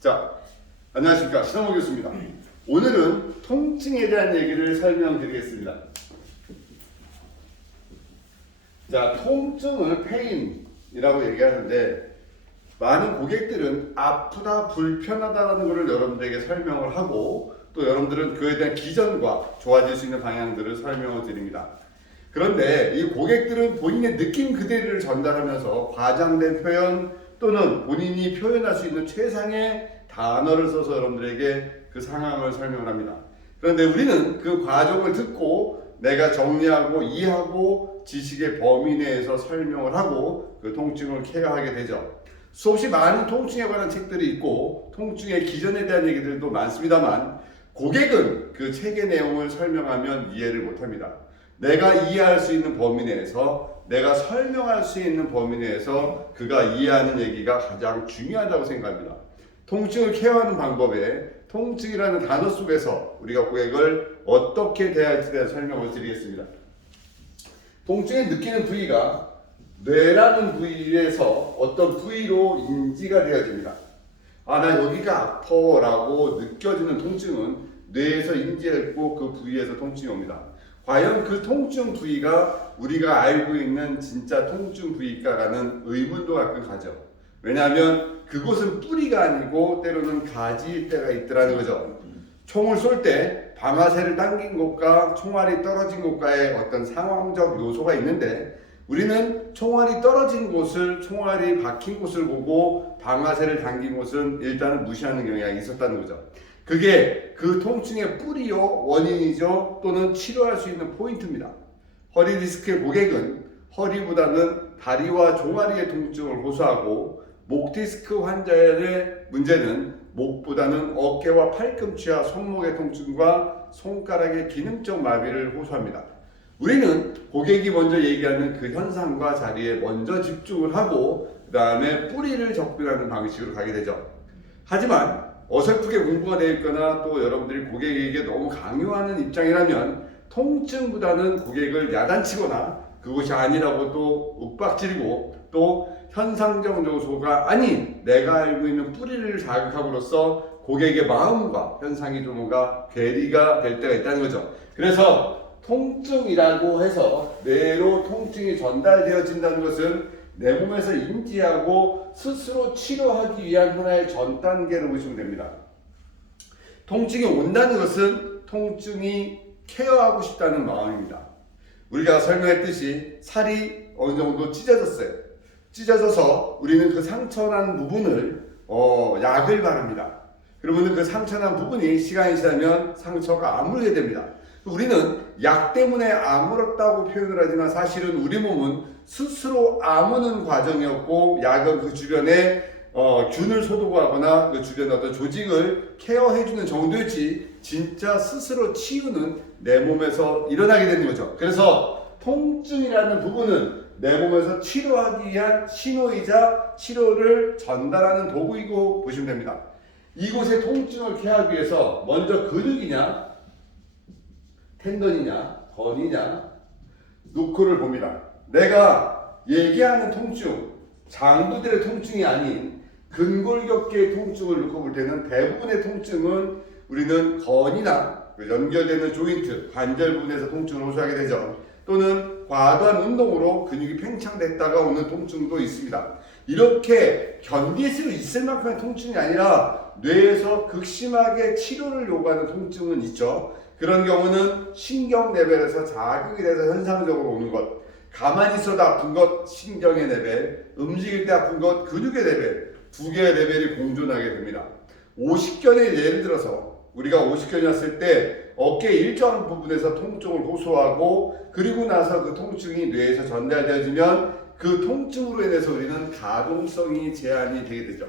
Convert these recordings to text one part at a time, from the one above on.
자, 안녕하십니까. 신원호 교수입니다. 오늘은 통증에 대한 얘기를 설명드리겠습니다. 자, 통증을 페인이라고 얘기하는데 많은 고객들은 아프다, 불편하다라는 것을 여러분들에게 설명을 하고 또 여러분들은 그에 대한 기전과 좋아질 수 있는 방향들을 설명을 드립니다. 그런데 이 고객들은 본인의 느낌 그대로를 전달하면서 과장된 표현 또는 본인이 표현할 수 있는 최상의 단어를 써서 여러분들에게 그 상황을 설명을 합니다. 그런데 우리는 그 과정을 듣고 내가 정리하고 이해하고 지식의 범위 내에서 설명을 하고 그 통증을 케어하게 되죠. 수없이 많은 통증에 관한 책들이 있고 통증의 기전에 대한 얘기들도 많습니다만 고객은 그 책의 내용을 설명하면 이해를 못합니다. 내가 이해할 수 있는 범위 내에서 내가 설명할 수 있는 범위 내에서 그가 이해하는 얘기가 가장 중요하다고 생각합니다. 통증을 케어하는 방법에 통증이라는 단어 속에서 우리가 고객을 어떻게 대할지에 대한 설명을 드리겠습니다. 통증을 느끼는 부위가 뇌라는 부위에서 어떤 부위로 인지가 되어집니다. 나 여기가 아파 라고 느껴지는 통증은 뇌에서 인지했고 그 부위에서 통증이 옵니다. 과연 그 통증 부위가 우리가 알고 있는 진짜 통증 부위일까라는 의문도 가끔 가죠. 왜냐하면 그곳은 뿌리가 아니고 때로는 가지일 때가 있더라는 거죠. 총을 쏠 때 방아쇠를 당긴 곳과 총알이 떨어진 곳과의 어떤 상황적 요소가 있는데 우리는 총알이 떨어진 곳을, 총알이 박힌 곳을 보고 방아쇠를 당긴 곳은 일단은 무시하는 경향이 있었다는 거죠. 그게 그 통증의 뿌리요, 원인이죠, 또는 치료할 수 있는 포인트입니다. 허리 디스크의 고객은 허리보다는 다리와 종아리의 통증을 호소하고 목 디스크 환자의 문제는 목보다는 어깨와 팔꿈치와 손목의 통증과 손가락의 기능적 마비를 호소합니다. 우리는 고객이 먼저 얘기하는 그 현상과 자리에 먼저 집중을 하고 그 다음에 뿌리를 접근하는 방식으로 가게 되죠. 하지만 어설프게 공부가 되어 있거나 또 여러분들이 고객에게 너무 강요하는 입장이라면 통증보다는 고객을 야단치거나 그것이 아니라고 또 윽박지르고 또 현상적 요소가 아닌 내가 알고 있는 뿌리를 자극함으로써 고객의 마음과 현상이 좀 뭔가 괴리가 될 때가 있다는 거죠. 그래서 통증이라고 해서 뇌로 통증이 전달되어진다는 것은 내 몸에서 인지하고 스스로 치료하기 위한 하나의 전 단계로 보시면 됩니다. 통증이 온다는 것은 통증이 케어하고 싶다는 마음입니다. 우리가 설명했듯이 살이 어느 정도 찢어졌어요. 찢어져서 우리는 그 상처난 부분을 약을 바릅니다. 그러면 그 상처난 부분이 시간이 지나면 상처가 아물게 됩니다. 우리는 약 때문에 아물었다고 표현을 하지만 사실은 우리 몸은 스스로 아무는 과정이었고 약은 그 주변에 균을 소독하거나 그 주변의 어떤 조직을 케어해주는 정도였지 진짜 스스로 치유는 내 몸에서 일어나게 되는 거죠. 그래서 통증이라는 부분은 내 몸에서 치료하기 위한 신호이자 치료를 전달하는 도구이고 보시면 됩니다. 이곳의 통증을 케어하기 위해서 먼저 근육이냐 텐던이냐 건이냐 놓고를 봅니다. 내가 얘기하는 통증, 장부들의 통증이 아닌 근골격계의 통증을 놓고 볼 때는 대부분의 통증은 우리는 건이나 연결되는 조인트, 관절 부분에서 통증을 호소하게 되죠. 또는 과도한 운동으로 근육이 팽창됐다가 오는 통증도 있습니다. 이렇게 견딜 수 있을 만큼의 통증이 아니라 뇌에서 극심하게 치료를 요구하는 통증은 있죠. 그런 경우는 신경 레벨에서 자극이 돼서 현상적으로 오는 것, 가만히 있어도 아픈 것 신경의 레벨, 움직일 때 아픈 것 근육의 레벨, 두 개의 레벨이 공존하게 됩니다. 오십견의 예를 들어서 우리가 오십견이 왔을 때 어깨 일정 부분에서 통증을 호소하고 그리고 나서 그 통증이 뇌에서 전달되어지면 그 통증으로 인해서 우리는 가동성이 제한이 되게 되죠.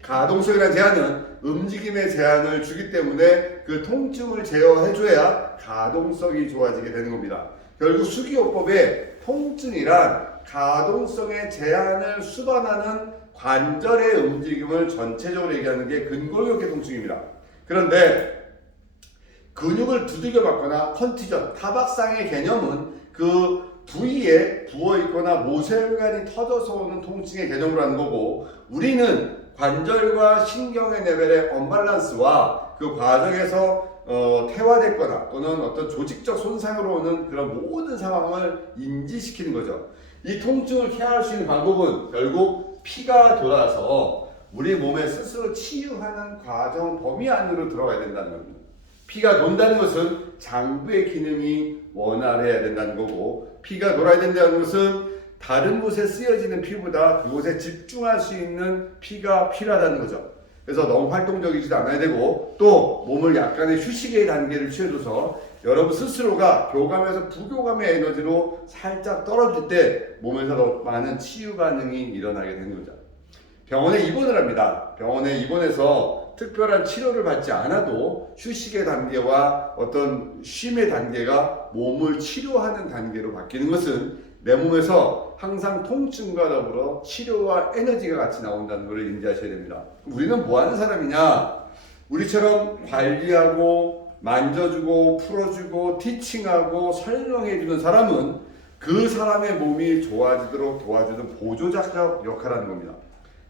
가동성이라는 제한은 움직임의 제한을 주기 때문에 그 통증을 제어해줘야 가동성이 좋아지게 되는 겁니다. 결국 수기요법의 통증이란 가동성의 제한을 수반하는 관절의 움직임을 전체적으로 얘기하는 게 근골격계 통증입니다. 그런데 근육을 두들겨 맞거나 컨티전, 타박상의 개념은 그 부위에 부어있거나 모세혈관이 터져서 오는 통증의 개념으로 하는 거고 우리는 관절과 신경의 레벨의 언밸런스와 그 과정에서 퇴화됐거나 또는 어떤 조직적 손상으로 오는 그런 모든 상황을 인지시키는 거죠. 이 통증을 케어할 수 있는 방법은 결국 피가 돌아서 우리 몸에 스스로 치유하는 과정 범위 안으로 들어가야 된다는 겁니다. 피가 돈다는 것은 장부의 기능이 원활해야 된다는 거고, 피가 돌아야 된다는 것은 다른 곳에 쓰여지는 피보다 그곳에 집중할 수 있는 피가 필요하다는 거죠. 그래서 너무 활동적이지도 않아야 되고, 또 몸을 약간의 휴식의 단계를 취해줘서 여러분 스스로가 교감에서 부교감의 에너지로 살짝 떨어질 때 몸에서 더 많은 치유 반응이 일어나게 되는 거죠. 병원에 입원을 합니다. 병원에 입원해서 특별한 치료를 받지 않아도 휴식의 단계와 어떤 쉼의 단계가 몸을 치료하는 단계로 바뀌는 것은 내 몸에서 항상 통증과 더불어 치료와 에너지가 같이 나온다는 것을 인지하셔야 됩니다. 우리는 뭐 하는 사람이냐? 우리처럼 관리하고 만져주고 풀어주고 티칭하고 설명해주는 사람은 그 사람의 몸이 좋아지도록 도와주는 보조작용 역할을 하는 겁니다.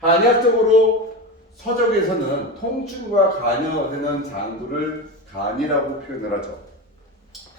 한의학적으로 서적에서는 통증과 관여되는 장부를 간이라고 표현을 하죠.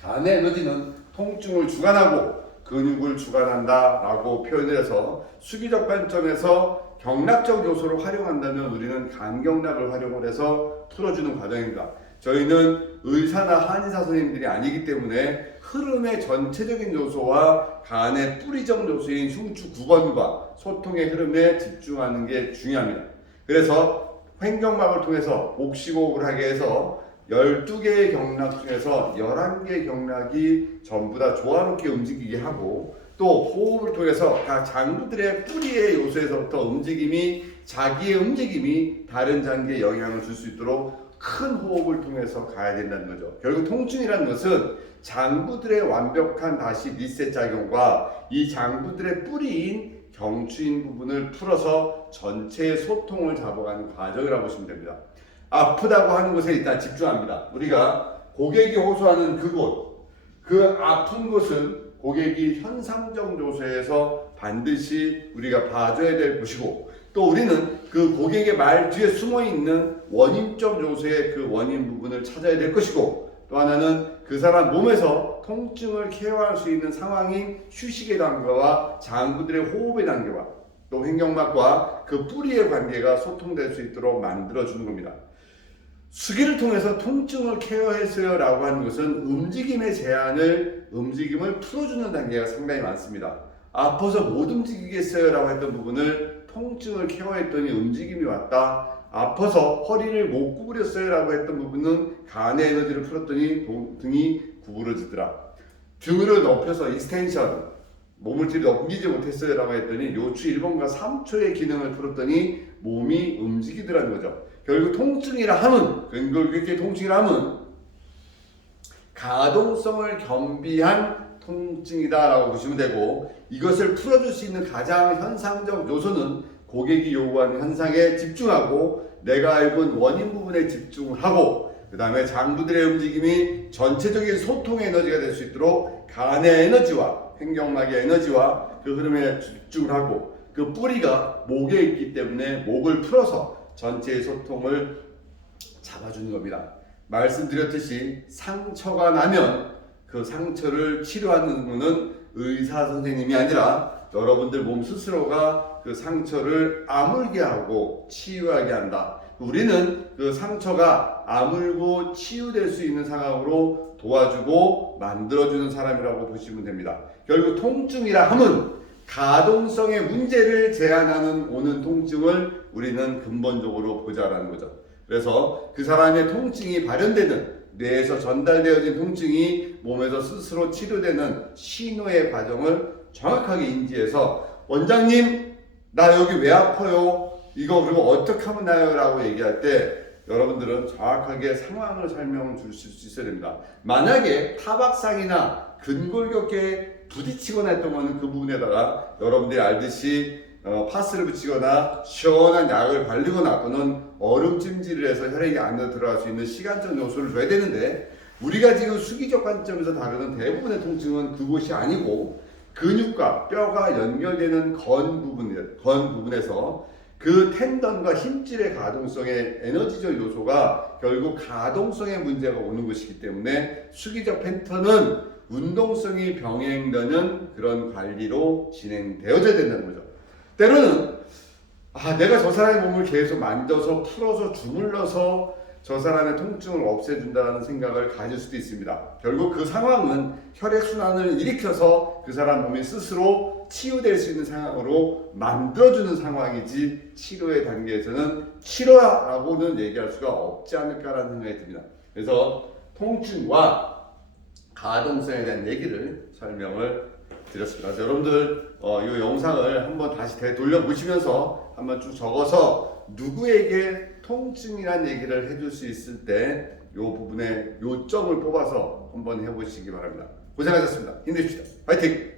간의 에너지는 통증을 주관하고 근육을 주관한다 라고 표현을 해서 수기적 관점에서 경락적 요소를 활용한다면 우리는 간경락을 활용을 해서 풀어주는 과정입니다. 저희는 의사나 한의사 선생님들이 아니기 때문에 흐름의 전체적인 요소와 간의 뿌리적 요소인 흉추 구건과 소통의 흐름에 집중하는 게 중요합니다. 그래서 횡격막을 통해서 복식호흡을 하게 해서 12개의 경락 중에서 11개의 경락이 전부 다 조화롭게 움직이게 하고, 또 호흡을 통해서 각 장부들의 뿌리의 요소에서부터 자기의 움직임이 다른 장기에 영향을 줄 수 있도록 큰 호흡을 통해서 가야 된다는 거죠. 결국 통증이라는 것은 장부들의 완벽한 다시 리셋 작용과 이 장부들의 뿌리인 경추인 부분을 풀어서 전체의 소통을 잡아가는 과정이라고 보시면 됩니다. 아프다고 하는 곳에 일단 집중합니다. 우리가 고객이 호소하는 그곳, 그 아픈 곳은 고객이 현상적 요소에서 반드시 우리가 봐줘야 될 곳이고, 또 우리는 그 고객의 말 뒤에 숨어있는 원인적 요소의 그 원인 부분을 찾아야 될 것이고, 또 하나는 그 사람 몸에서 통증을 케어할 수 있는 상황인 휴식의 단계와 장부들의 호흡의 단계와 또 횡격막과 그 뿌리의 관계가 소통될 수 있도록 만들어주는 겁니다. 수기를 통해서 통증을 케어했어요 라고 하는 것은 움직임을 풀어주는 단계가 상당히 많습니다. 아파서 못 움직이겠어요 라고 했던 부분을 통증을 케어했더니 움직임이 왔다. 아파서 허리를 못 구부렸어요 라고 했던 부분은 간의 에너지를 풀었더니 등이 구부러지더라. 등을 높여서 익스텐션, 몸을 뒤로 넘기지 못했어요 라고 했더니 요추 1번과 3초의 기능을 풀었더니 몸이 움직이더라는 거죠. 결국 통증이라 함은, 근골격계 통증이라 함은 가동성을 겸비한 통증이다 라고 보시면 되고, 이것을 풀어줄 수 있는 가장 현상적 요소는 고객이 요구하는 현상에 집중하고 내가 알고 있는 원인 부분에 집중을 하고, 그 다음에 장부들의 움직임이 전체적인 소통의 에너지가 될 수 있도록 간의 에너지와 횡격막의 에너지와 그 흐름에 집중을 하고, 그 뿌리가 목에 있기 때문에 목을 풀어서 전체의 소통을 잡아주는 겁니다. 말씀드렸듯이 상처가 나면 그 상처를 치료하는 분은 의사 선생님이 아니라 여러분들 몸 스스로가 그 상처를 아물게 하고 치유하게 한다. 우리는 그 상처가 아물고 치유될 수 있는 상황으로 도와주고 만들어주는 사람이라고 보시면 됩니다. 결국 통증이라 함은 가동성의 문제를 제한하는 오는 통증을 우리는 근본적으로 보자라는 거죠. 그래서 그 사람의 통증이 발현되는 뇌에서 전달되어진 통증이 몸에서 스스로 치료되는 신호의 과정을 정확하게 인지해서, 원장님 나 여기 왜 아파요? 이거 그리고 어떻게 하면 나요? 라고 얘기할 때 여러분들은 정확하게 상황을 설명 주실 수 있어야 됩니다. 만약에 타박상이나 근골격계에 부딪히거나 했던 거는 그 부분에다가 여러분들이 알듯이 파스를 붙이거나 시원한 약을 바르거나 또는 얼음 찜질을 해서 혈액이 안으로 들어갈 수 있는 시간적 요소를 줘야 되는데, 우리가 지금 수기적 관점에서 다루는 대부분의 통증은 그곳이 아니고 근육과 뼈가 연결되는 건 부분에서 그 텐던과 힘줄의 가동성의 에너지적 요소가 결국 가동성의 문제가 오는 것이기 때문에 수기적 패턴은 운동성이 병행되는 그런 관리로 진행되어져야 된다는 거죠. 때로는 내가 저 사람의 몸을 계속 만져서 풀어서 주물러서 저 사람의 통증을 없애준다는 생각을 가질 수도 있습니다. 결국 그 상황은 혈액순환을 일으켜서 그 사람 몸이 스스로 치유될 수 있는 상황으로 만들어주는 상황이지 치료의 단계에서는 치료라고는 얘기할 수가 없지 않을까라는 생각이 듭니다. 그래서 통증과 가동성에 대한 얘기를 설명을 드렸습니다. 여러분들 이 영상을 한번 다시 되돌려보시면서 한번 쭉 적어서 누구에게 통증이란 얘기를 해줄 수 있을 때 이 부분의 요점을 뽑아서 한번 해보시기 바랍니다. 고생하셨습니다. 힘내십시다. 파이팅!